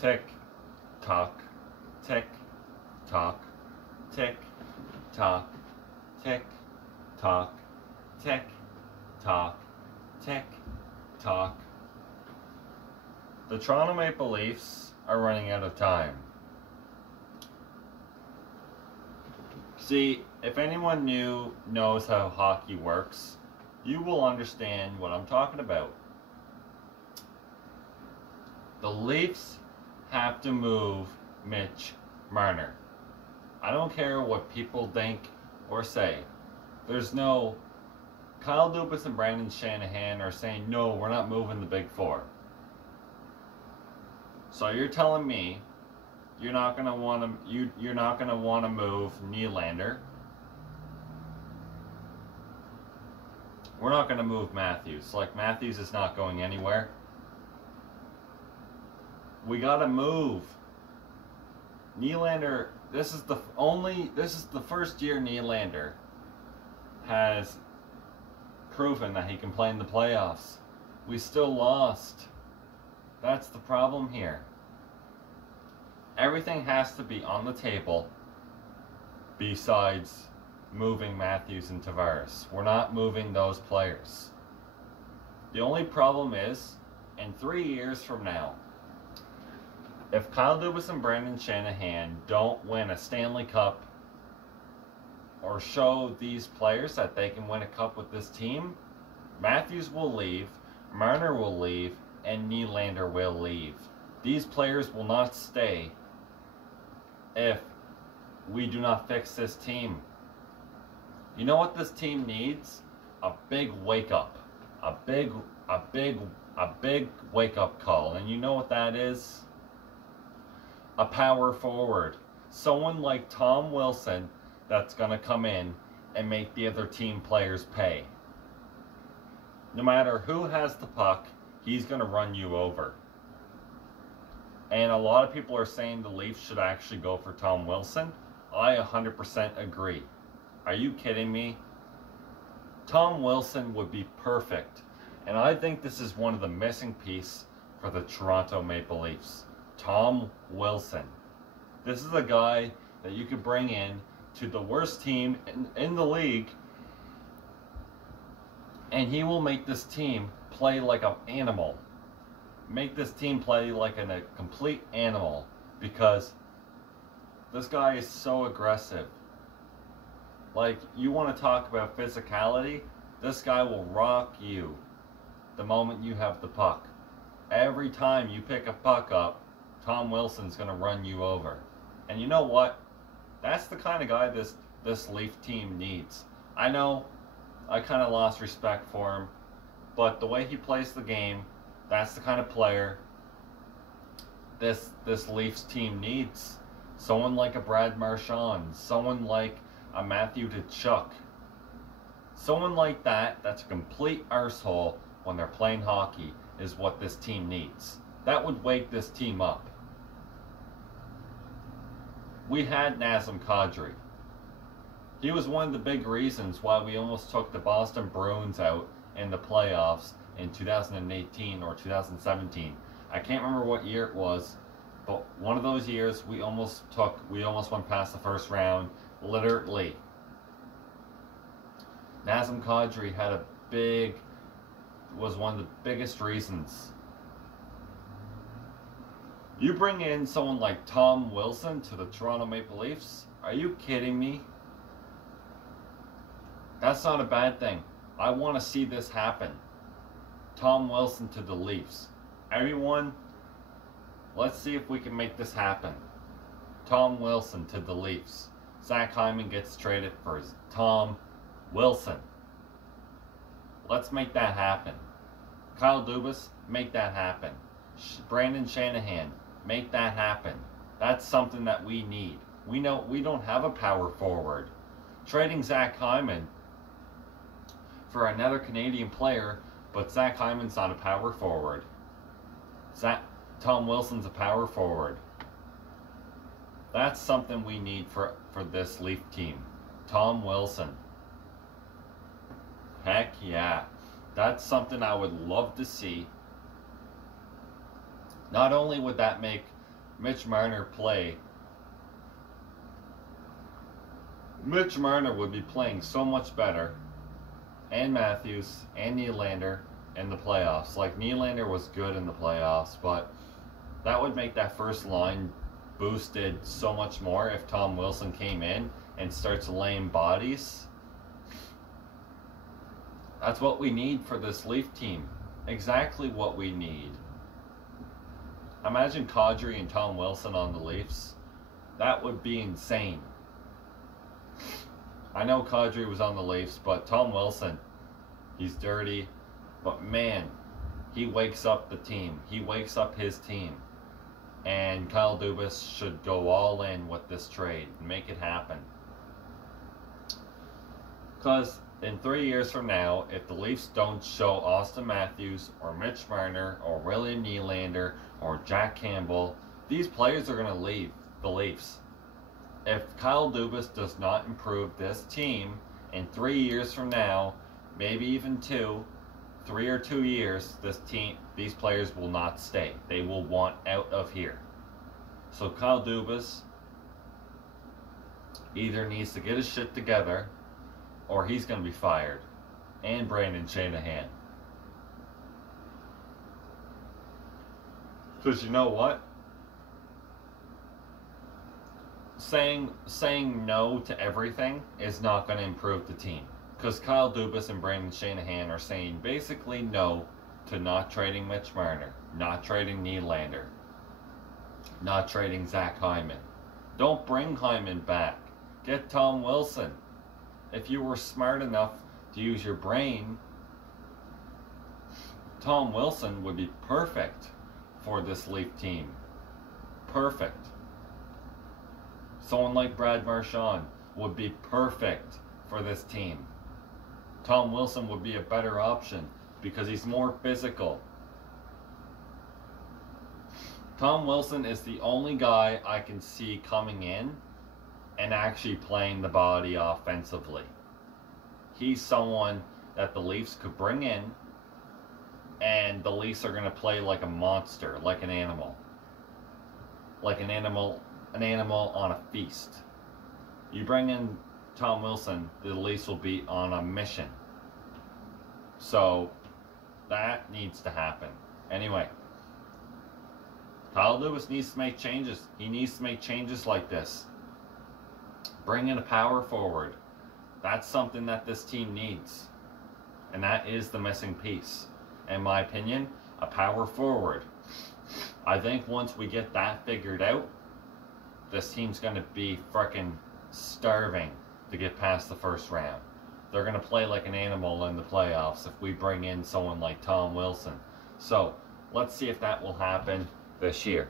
Tick, tock, tick, tock, tick, tock, tick, tock, tick, tock, tick, tock. The Toronto Maple Leafs are running out of time. See, if anyone knows how hockey works, you will understand what I'm talking about. The Leafs have to move Mitch Marner. I don't care what people think or say. There's no... Kyle Dubas and Brandon Shanahan are saying, no, we're not moving the big four. So you're telling me you're not gonna want to move Nylander. We're not gonna move Matthews. Like, Matthews is not going anywhere. We gotta move Nylander. This is the first year Nylander has proven that he can play in the playoffs. We still lost. That's the problem here. Everything has to be on the table besides moving Matthews and Tavares. We're not moving those players. The only problem is, in 3 years from now, if Kyle Dubas and Brandon Shanahan don't win a Stanley Cup or show these players that they can win a cup with this team, Matthews will leave, Marner will leave, and Nylander will leave. These players will not stay if we do not fix this team. You know what this team needs? A big wake up. A big wake up call. And you know what that is? A power forward. Someone like Tom Wilson that's going to come in and make the other team players pay. No matter who has the puck, he's going to run you over. And a lot of people are saying the Leafs should actually go for Tom Wilson. I 100% agree. Are you kidding me? Tom Wilson would be perfect. And I think this is one of the missing pieces for the Toronto Maple Leafs. Tom Wilson. This is a guy that you could bring in to the worst team in the league, and he will make this team play like an animal. Make this team play like a complete animal, because this guy is so aggressive. Like, you want to talk about physicality? This guy will rock you the moment you have the puck. Every time you pick a puck up, Tom Wilson's going to run you over. And you know what? That's the kind of guy this Leaf team needs. I know I kind of lost respect for him, but the way he plays the game, that's the kind of player this Leafs team needs. Someone like a Brad Marchand, someone like a Matthew Tkachuk. Someone like that that's a complete arsehole when they're playing hockey is what this team needs. That would wake this team up. We had Nazem Kadri. He was one of the big reasons why we almost took the Boston Bruins out in the playoffs in 2018 or 2017. I can't remember what year it was, but one of those years we almost went past the first round, literally. Nazem Kadri was one of the biggest reasons. You bring in someone like Tom Wilson to the Toronto Maple Leafs? Are you kidding me? That's not a bad thing. I want to see this happen. Tom Wilson to the Leafs. Everyone, let's see if we can make this happen. Tom Wilson to the Leafs. Zach Hyman gets traded for Tom Wilson. Let's make that happen. Kyle Dubas, make that happen. Brandon Shanahan, make that happen. That's something that we need. We know we don't have a power forward. Trading Zach Hyman for another Canadian player, but Zach Hyman's not a power forward. Tom Wilson's a power forward. That's something we need for this Leaf team. Tom Wilson. Heck yeah. That's something I would love to see. Not only would that make Mitch Marner play, Mitch Marner would be playing so much better, and Matthews and Nylander in the playoffs. Like, Nylander was good in the playoffs, but that would make that first line boosted so much more if Tom Wilson came in and starts laying bodies. That's what we need for this Leaf team. Exactly what we need. Imagine Kadri and Tom Wilson on the Leafs. That would be insane. I know Kadri was on the Leafs, but Tom Wilson, he's dirty, but man, he wakes up the team. He wakes up his team. And Kyle Dubas should go all in with this trade and make it happen. Because in 3 years from now, if the Leafs don't show Austin Matthews or Mitch Marner or William Nylander or Jack Campbell, these players are going to leave the Leafs. If Kyle Dubas does not improve this team in 3 years from now, maybe even 3 or 2 years, these players will not stay. They will want out of here. So Kyle Dubas either needs to get his shit together, or he's going to be fired. And Brandon Shanahan. Because you know what? Saying no to everything is not going to improve the team. Because Kyle Dubas and Brandon Shanahan are saying basically no to not trading Mitch Marner, not trading Nylander, not trading Zach Hyman. Don't bring Hyman back. Get Tom Wilson. If you were smart enough to use your brain, Tom Wilson would be perfect for this Leaf team. Perfect. Someone like Brad Marchand would be perfect for this team. Tom Wilson would be a better option because he's more physical. Tom Wilson is the only guy I can see coming in and actually playing the body offensively. He's someone that the Leafs could bring in, and the Leafs are going to play like a monster, like an animal. Like an animal on a feast. You bring in Tom Wilson, the Leafs will be on a mission. So, that needs to happen. Anyway, Kyle Dubas needs to make changes. He needs to make changes like this. Bring in a power forward. That's something that this team needs. And that is the missing piece. In my opinion, a power forward. I think once we get that figured out, this team's going to be freaking starving to get past the first round. They're going to play like an animal in the playoffs if we bring in someone like Tom Wilson. So, let's see if that will happen this year.